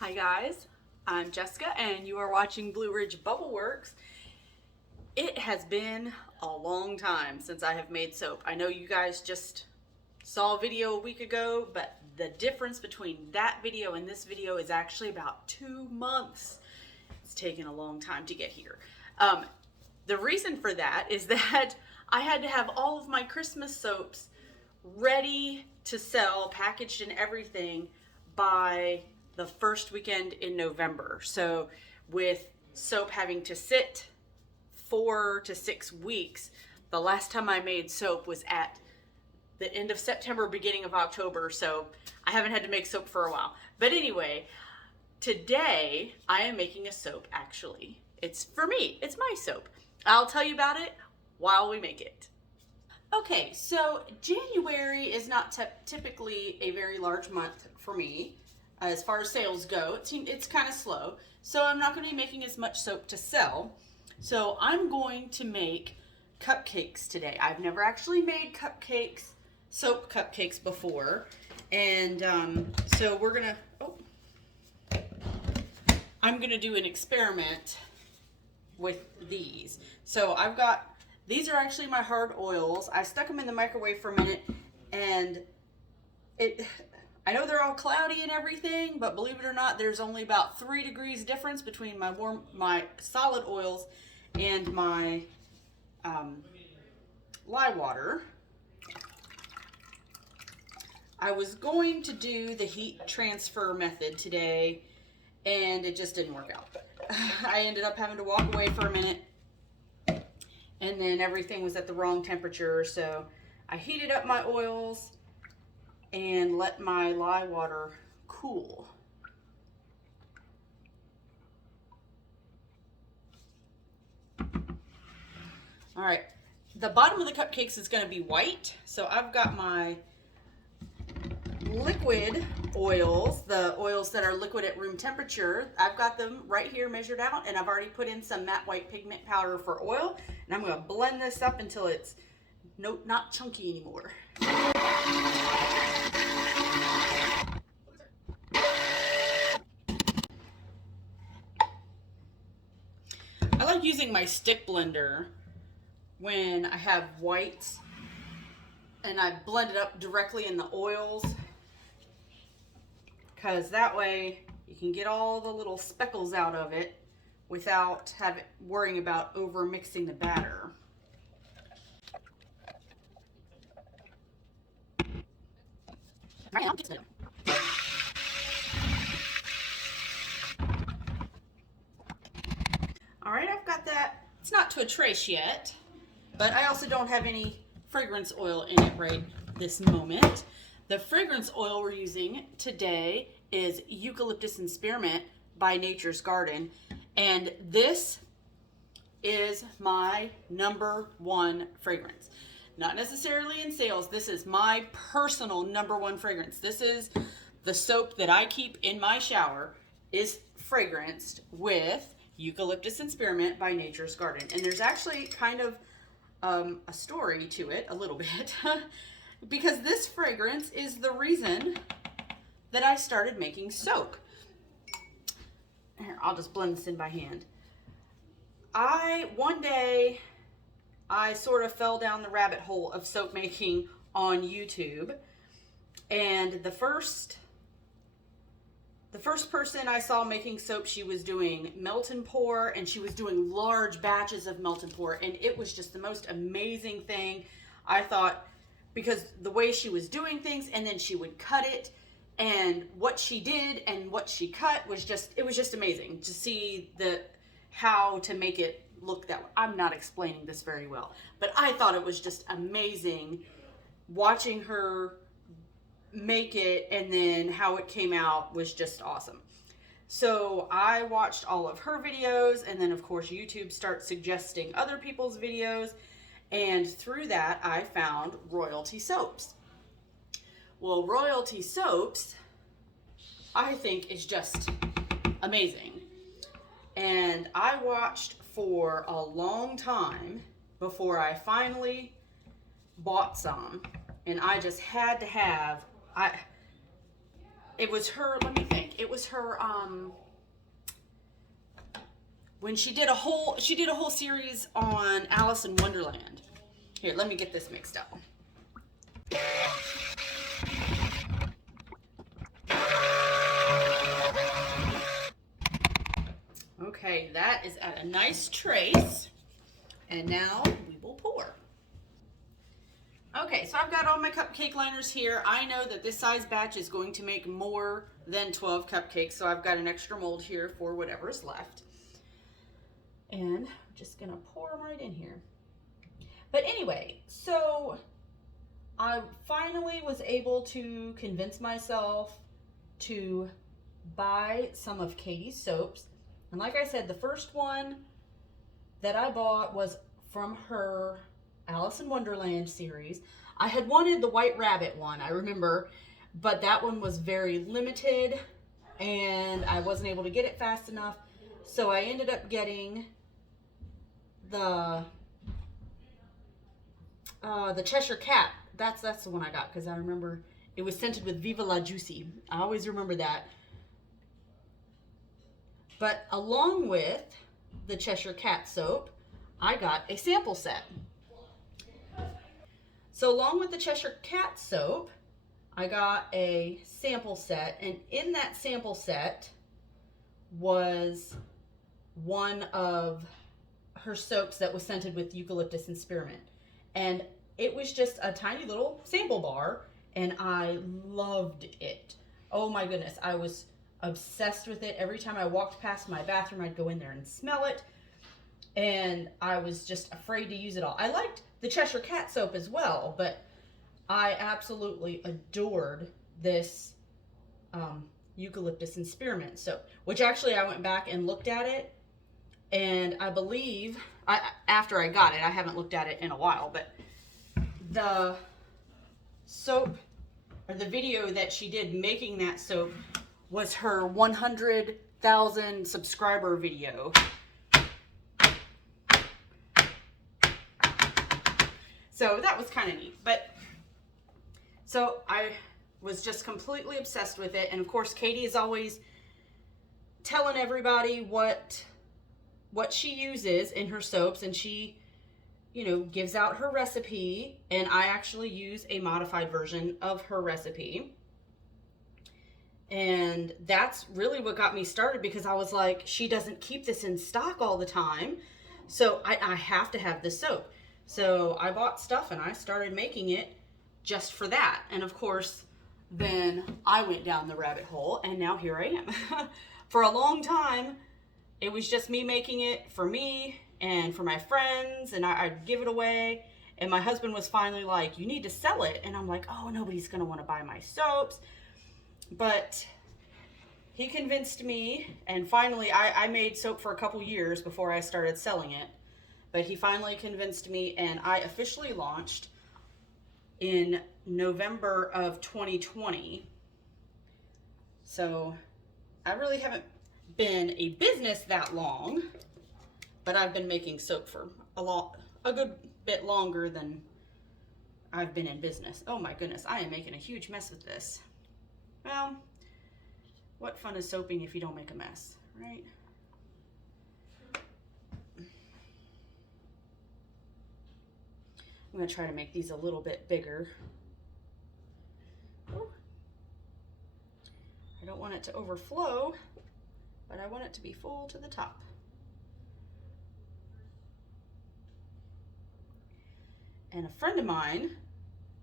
Hi guys, I'm Jessica and you are watching Blue Ridge Bubble Works. It has been a long time since I have made soap. I know you guys just saw a video a week ago, but the difference between that video and this video is actually about 2 months. It's taken a long time to get here. The reason for that is that I had to have all of my Christmas soaps ready to sell, packaged and everything by the first weekend in November. So with soap having to sit 4 to 6 weeks, the last time I made soap was at the end of September, beginning of October. So I haven't had to make soap for a while. But anyway, today I am making a soap actually. It's for me, it's my soap. I'll tell you about it while we make it. Okay, so January is not typically a very large month for me as far as sales go. It's kind of slow, so I'm not going to be making as much soap to sell. So I'm going to make cupcakes today. I've never actually made cupcakes, soap cupcakes before, and so we're gonna. I'm gonna do an experiment with these. So I've got. These are actually my hard oils. I stuck them in the microwave for a minute, and I know they're all cloudy and everything, but believe it or not, there's only about 3 degrees difference between my solid oils and my lye water. I was going to do the heat transfer method today, and it just didn't work out. I ended up having to walk away for a minute, and then everything was at the wrong temperature, so I heated up my oils and let my lye water cool. All right, the bottom of the cupcakes is going to be white, so I've got my liquid oils, the oils that are liquid at room temperature. I've got them right here measured out, and I've already put in some matte white pigment powder for oil, and I'm going to blend this up until it's not chunky anymore. I like using my stick blender when I have whites, and I blend it up directly in the oils, because that way you can get all the little speckles out of it without worrying about over mixing the batter. All right, I've got that. It's not to a trace yet, but I also don't have any fragrance oil in it right this moment. The fragrance oil we're using today is Eucalyptus and Spearmint by Nature's Garden, and this is my #1 fragrance. Not necessarily in sales. This is my personal #1 fragrance. This is the soap that I keep in my shower, is fragranced with Eucalyptus and Spearmint by Nature's Garden. And there's actually kind of a story to it, a little bit, because this fragrance is the reason that I started making soap. Here, I'll just blend this in by hand. One day, I sort of fell down the rabbit hole of soap making on YouTube, and the first person I saw making soap, she was doing melt and pour, and she was doing large batches of melt and pour, and it was just the most amazing thing. I thought, because the way she was doing things, and then she would cut it, and what she did and what she cut was just, it was just amazing to see how to make it look that way. I'm not explaining this very well, but I thought it was just amazing watching her make it, and then how it came out was just awesome. So I watched all of her videos, and then of course YouTube starts suggesting other people's videos, and through that I found Royalty Soaps. Well, Royalty Soaps, I think, is just amazing. And I watched for a long time before I finally bought some, and I just had to have, it was her, let me think, It was her, when she did a whole series on Alice in Wonderland. Here, let me get this mixed up. Okay, that is at a nice trace. And now we will pour. Okay, so I've got all my cupcake liners here. I know that this size batch is going to make more than 12 cupcakes, so I've got an extra mold here for whatever is left. And I'm just gonna pour them right in here. But anyway, so I finally was able to convince myself to buy some of Katie's soaps. And like I said, the first one that I bought was from her Alice in Wonderland series. I had wanted the White Rabbit one, I remember, but that one was very limited and I wasn't able to get it fast enough. So I ended up getting the Cheshire Cat. That's the one I got because I remember it was scented with Viva la Juicy. I always remember that. But along with the Cheshire Cat soap, I got a sample set. So along with the Cheshire Cat soap, I got a sample set, and in that sample set was one of her soaps that was scented with eucalyptus and spearmint. And it was just a tiny little sample bar, and I loved it. Oh my goodness, I was obsessed with it. Every time I walked past my bathroom, I'd go in there and smell it. And I was just afraid to use it all. I liked the Cheshire Cat soap as well, but I absolutely adored this eucalyptus and spearmint soap, which actually I went back and looked at it, and I believe, after I got it, I haven't looked at it in a while, but the soap, or the video that she did making that soap, was her 100,000 subscriber video. So that was kind of neat. But so I was just completely obsessed with it. And of course, Katie is always telling everybody what she uses in her soaps, and she, you know, gives out her recipe, and I actually use a modified version of her recipe. And that's really what got me started, because I was like, she doesn't keep this in stock all the time, so I have to have this soap. So I bought stuff and I started making it just for that. And of course, then I went down the rabbit hole, and now here I am. For a long time, it was just me making it for me and for my friends, and I'd give it away. And my husband was finally like, you need to sell it. And I'm like, oh, nobody's gonna wanna buy my soaps. But he convinced me, and finally I made soap for a couple years before I started selling it. But he finally convinced me, and I officially launched in November of 2020. So I really haven't been a business that long, but I've been making soap for a good bit longer than I've been in business. Oh my goodness, I am making a huge mess with this. Well, what fun is soaping if you don't make a mess, right? I'm going to try to make these a little bit bigger. Ooh. I don't want it to overflow, but I want it to be full to the top. And a friend of mine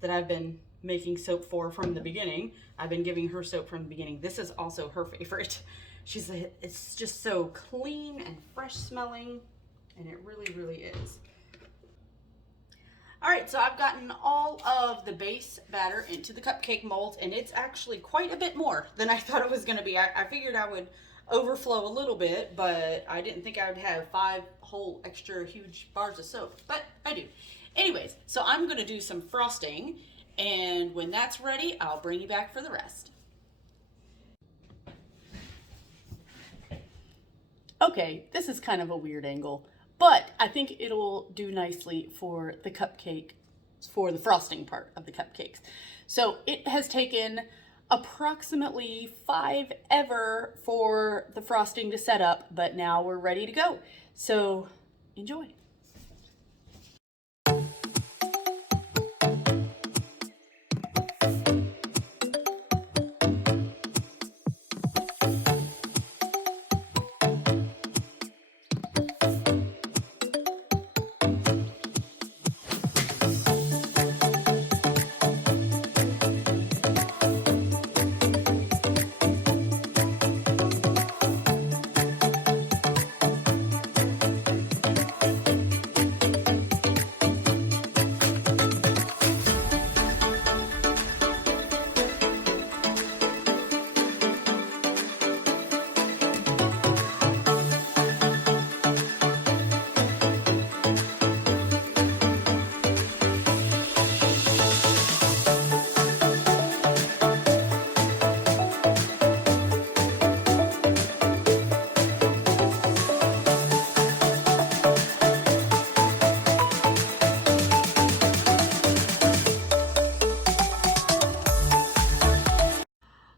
that I've been making soap for from the beginning, I've been giving her soap from the beginning. This is also her favorite. She's like, it's just so clean and fresh smelling, and it really, really is. All right, so I've gotten all of the base batter into the cupcake molds, and it's actually quite a bit more than I thought it was gonna be. I figured I would overflow a little bit, but I didn't think I would have 5 whole extra huge bars of soap, but I do. Anyways, so I'm gonna do some frosting, and when that's ready, I'll bring you back for the rest. Okay, this is kind of a weird angle, but I think it'll do nicely for the cupcake, for the frosting part of the cupcakes. So it has taken approximately 5 ever for the frosting to set up, but now we're ready to go. So enjoy.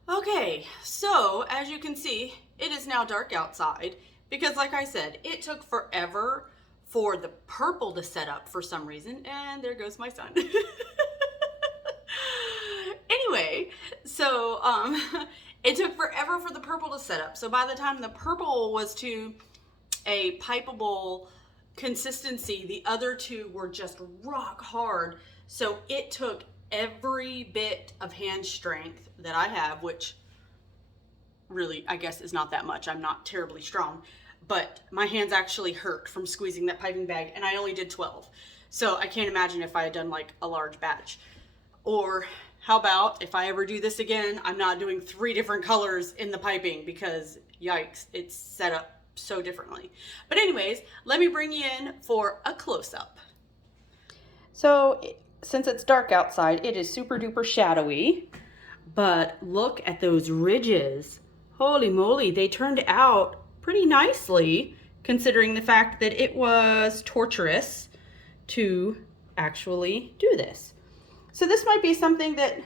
Okay, so as you can see, it is now dark outside because like I said, it took forever for the purple to set up for some reason, and there goes my son. Anyway, so it took forever for the purple to set up. So by the time the purple was to a pipeable consistency, the other two were just rock hard. So it took every bit of hand strength that I have, which really I guess is not that much. I'm not terribly strong, but my hands actually hurt from squeezing that piping bag, and I only did 12. So I can't imagine if I had done like a large batch. Or how about if I ever do this again, I'm not doing 3 different colors in the piping because yikes, it's set up so differently. But anyways, let me bring you in for a close-up. So since it's dark outside, it is super duper shadowy, but look at those ridges. Holy moly, they turned out pretty nicely considering the fact that it was torturous to actually do this. So this might be something that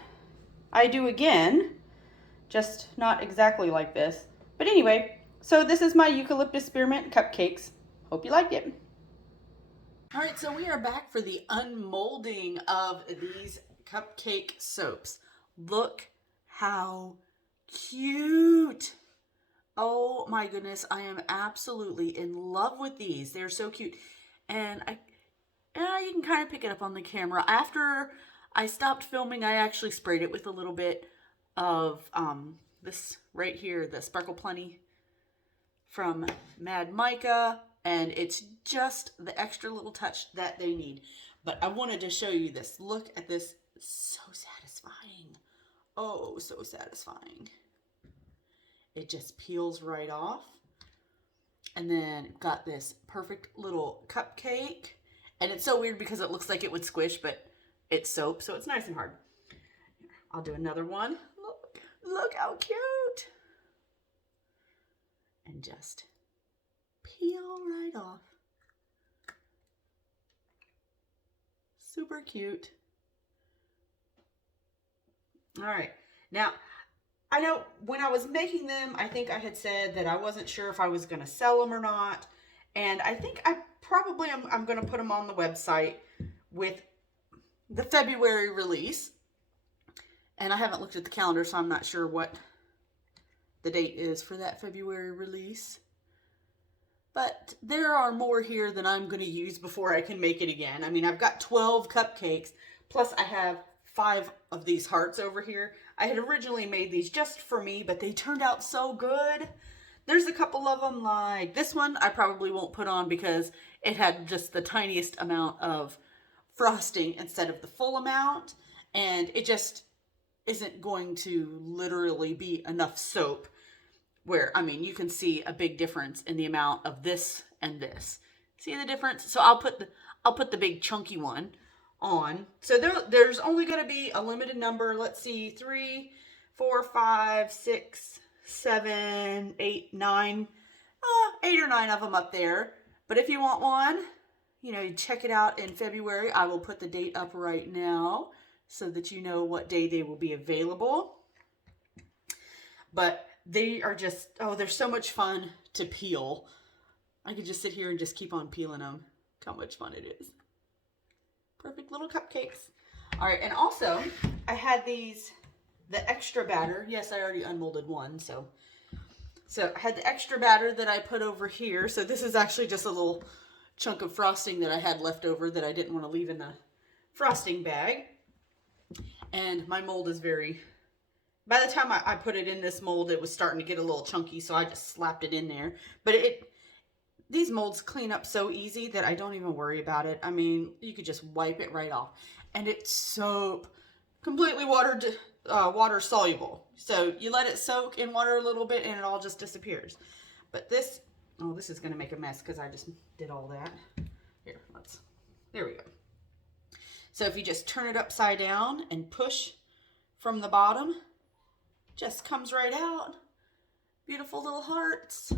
I do again, just not exactly like this. But anyway, so this is my eucalyptus spearmint cupcakes. Hope you like it. All right, so we are back for the unmolding of these cupcake soaps. Look how cute. Oh my goodness, I am absolutely in love with these. They're so cute. And you can kind of pick it up on the camera. After I stopped filming, I actually sprayed it with a little bit of this right here, the Sparkle Plenty from Mad Mica, and it's just the extra little touch that they need. But I wanted to show you this. Look at this. It's so satisfying. Oh, so satisfying. It just peels right off. And then got this perfect little cupcake. And it's so weird because it looks like it would squish, but it's soap, so it's nice and hard. I'll do another one. Look how cute. And just peel right off. Super cute. All right. Now, I know when I was making them, I think I had said that I wasn't sure if I was going to sell them or not. And I think I probably I'm going to put them on the website with the February release. And I haven't looked at the calendar, so I'm not sure what the date is for that February release. But there are more here than I'm going to use before I can make it again. I mean, I've got 12 cupcakes, plus I have 5 of these hearts over here. I had originally made these just for me, but they turned out so good. There's a couple of them, like this one I probably won't put on because it had just the tiniest amount of frosting instead of the full amount, and it just isn't going to literally be enough soap where, I mean, you can see a big difference in the amount of this and this. See the difference? So I'll put the big chunky one on. So there's only going to be a limited number. Let's see, 3, 4, 5, 6, 7, 8, 9, 8 or 9 of them up there. But if you want one, you know, check it out in February. I will put the date up right now so that you know what day they will be available. but they are just, oh, they're so much fun to peel. I could just sit here and just keep on peeling them. Look how much fun it is. Perfect little cupcakes. All right, and also I had these, the extra batter. Yes, I already unmolded one, so I had the extra batter that I put over here. So this is actually just a little chunk of frosting that I had left over that I didn't want to leave in the frosting bag. And my mold is very, by the time I put it in this mold, it was starting to get a little chunky, so I just slapped it in there. But these molds clean up so easy that I don't even worry about it. I mean, you could just wipe it right off. And it's soap, completely water soluble. So you let it soak in water a little bit and it all just disappears. But this, oh, this is going to make a mess because I just did all that. Here, there we go. So if you just turn it upside down and push from the bottom, just comes right out. Beautiful little hearts.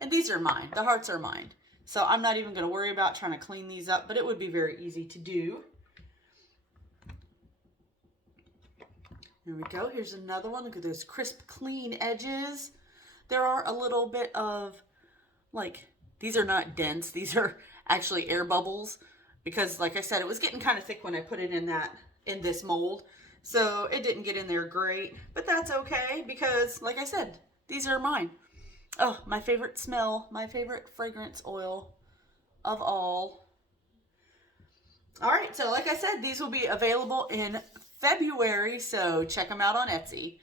And these are mine. The hearts are mine. So I'm not even going to worry about trying to clean these up, but it would be very easy to do. Here we go. Here's another one. Look at those crisp, clean edges. There are a little bit of, like, these are not dense. These are actually air bubbles because, like I said, it was getting kind of thick when I put it in this mold. So it didn't get in there great, but that's okay because, like I said, these are mine. Oh, my favorite smell, my favorite fragrance oil of all. All right, so like I said, these will be available in February, so check them out on Etsy.